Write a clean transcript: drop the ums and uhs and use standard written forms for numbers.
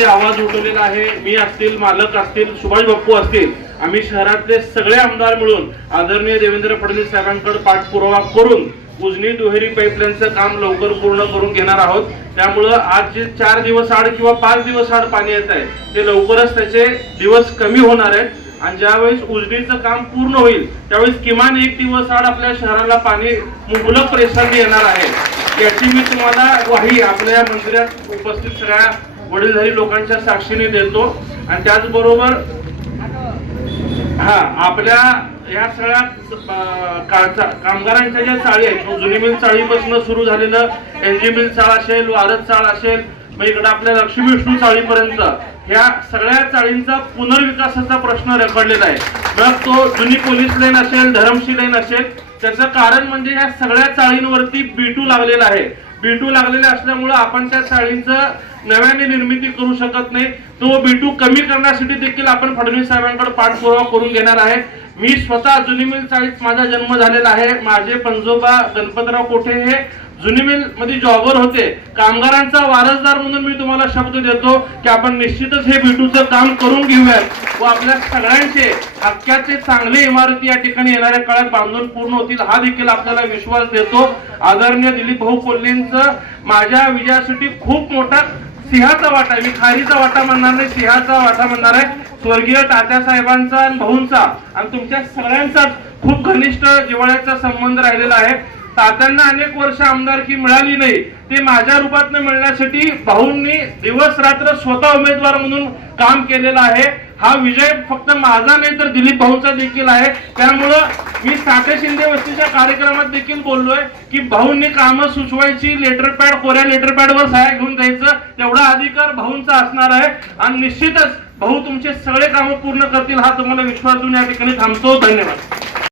आवाज उठवलेला आहे. मी असतील, मालक असतील, सुभाष बाप्पू असतील, आम्ही शहरातले सगळे आमदार मिळून आदरणीय देवेंद्र फडणवीस साहेबांकडे पाठपुरावा करून उजनी दुहेरी पाईपलाईनचं काम लवकर पूर्ण करून घेणार आहोत. त्यामुळं आज जे 4 दिवस आड किंवा 5 दिवस आड पाणी येत आहे ते लवकरच त्याचे दिवस कमी होणार आहेत आणि ज्यावेळेस उजनीचं काम पूर्ण होईल त्यावेळेस किमान 1 दिवस आड आपल्या शहराला पाणी मुबलक प्रेक्षाने येणार आहे. याची मी तुम्हाला ग्वाही आपल्या मंदिरात उपस्थित सगळ्या वडीलधारी लोकांच्या साक्षीने देतो. आणि त्याचबरोबर आपल्या या सगळ्या कामगारांच्या ज्या चाळी आहेत, जुनी मिल चाळीपासून सुरू झालेलं एनजी मिल चाळ असेल, वारद चाळ असेल, मग इकडे आपल्या लक्ष्मी विष्णू चाळीपर्यंत ह्या सगळ्या चाळींचा पुनर्विकासाचा प्रश्न रखडलेला आहे. मग तो जुनी पोलीस लाईन असेल, धरमशी लाईन असेल, त्याचं कारण म्हणजे या सगळ्या चाळींवरती B2 लागलेला आहे. B2 लागलेला असल्यामुळे आपण त्या चाळींचं नव्याने निर्मिती करू शकत नाही. तो B2 कमी करण्यासाठी देखील आपण फडणवीस साहेबांकडे पाठपुरावा करून घेणार आहे. मी स्वतः जुनी मिल चाळीत माझा जन्म झालेला आहे. माझे पंजोबा गणपतराव कोठे हे जुनी मिल मध्ये जॉबर होते. कामगारांचा वारसदार म्हणून मी तुम्हाला शब्द देतो की आपण निश्चितच हे B2चं काम करून घेऊयात व आपल्या सगळ्यांचे हक्काचे चांगले इमारती या ठिकाणी येणाऱ्या काळात बांधून पूर्ण होतील हा देखील आपल्याला विश्वास देतो. आदरणीय दिलीप भाऊ कोल्हेंचं माझ्या विजयासाठी खूप मोठा सिंहाचा वाटा आहे. मी खारीचा वाटा म्हणणार नाही, सिंहाचा वाटा म्हणणार आहे. स्वर्गीय तात्यासाहेबांचा आणि भाऊंचा आणि तुमच्या सगळ्यांचा खूप घनिष्ठ जिव्हाळ्याचा संबंध राहिलेला आहे. तात्यांना अनेक वर्ष आमदारकी मिळाली नाही, ते माझ्या रूपात मिळण्यासाठी भाऊंनी दिवस रात्र स्वतः उमेदवार म्हणून काम केलेलं आहे. हा विजय फक्त माझा नाही तर दिलीप भाऊंचा देखील आहे. त्यामुळं मी साठे शिंदे वस्तीच्या कार्यक्रमात देखील बोललोय की भाऊंनी कामं सुचवायची, लेटर पॅड कोऱ्या लेटर पॅडवर सह्या घेऊन जायचं तेवढा अधिकार भाऊंचा असणार आहे आणि निश्चितच भाऊ तुमचे सगळे कामं पूर्ण करतील हा तुम्हाला विश्वास देऊन या ठिकाणी थांबतो. धन्यवाद.